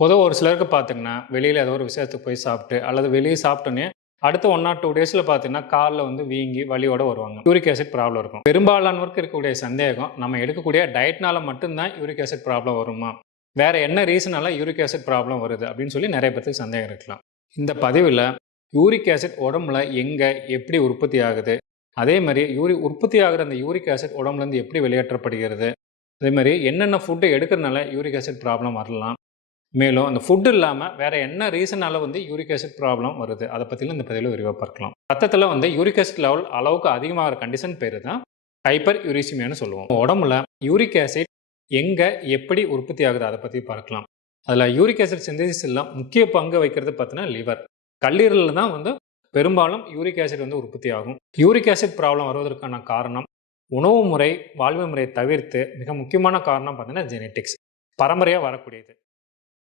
பொதுவா ஒரு சிலருக்கு பார்த்தீங்கன்னா, வெளியில ஏதோ ஒரு விஷயத்துக்கு போய் சாப்பிட்டு, அல்லது வெளிய சாப்பிட்டோனே, அடுத்த 1 ஆர் 2 டேஸ்ல பார்த்தீங்கன்னா, கால்ல வந்து வீங்கி, வலியோட வருவாங்க. யூரிக் ஆசிட் ப்ராப்ளம் இருக்கும். பெரும்பாலானோருக்கு இருக்கக்கூடிய சந்தேகம், நம்ம எடுக்கக்கூடிய டயட்னால மட்டும் தான் யூரிக் ஆசிட் ப்ராப்ளம் வருமா? வேற என்ன ரீசனால யூரிக் ஆசிட் ப்ராப்ளம் வருது? அப்படின்னு சொல்லி நெறைய பேத்துக்கு சந்தேகம் இருக்கலாம். இந்த பதிவுல யூரிக் ஆசிட் உடம்புல எங்க, எப்படி உற்பத்தி ஆகுது? அதே மாரி உற்பத்தி ஆகுற அந்த யூரிக் ஆசிட் உடம்புலேருந்து எப்படி வெளியேற்றப்படுகிறது? அதே மாரி என்னென்ன ஃபுட் எடுக்கிறனால யூரிக் ஆசிட் ப்ராப்ளம் வரலாம்? மேலும் அந்த ஃபுட் இல்லாம வேற என்ன ரீசனால வந்து யூரிக் ஆசிட் ப்ராப்ளம் வருது? அத பத்திலாம் இந்த பதிவுல விரிவா பார்க்கலாம். ரத்தத்துல வந்து யூரிக் ஆசிட் லெவல் அளவுக்கு அதிகமாகிற கண்டிஷன் பேரு தான் ஹைப்பர் யூரிசீமியான்னு சொல்லுவோம். உடம்புல யூரிக் ஆசிட் எங்க, எப்படி உற்பத்தி ஆகுது அத பத்தி பார்க்கலாம். அதுல யூரிக் ஆசிட் சிந்தசிஸ்ல முக்கிய பங்கு வகிக்கிறது பார்த்தீங்கன்னா லிவர். கல்லீரல்ல தான் வந்து பெரும்பாலும் யூரிக் ஆசிட் வந்து உற்பத்தி ஆகும். யூரிக் ஆசிட் ப்ராப்ளம் வருவதற்கான காரணம் உணவு முறை, வாழ்வு முறையை தவிர்த்து மிக முக்கியமான காரணம் பார்த்தீங்கன்னா ஜெனடிக்ஸ். பரம்பரையா வரக்கூடியது.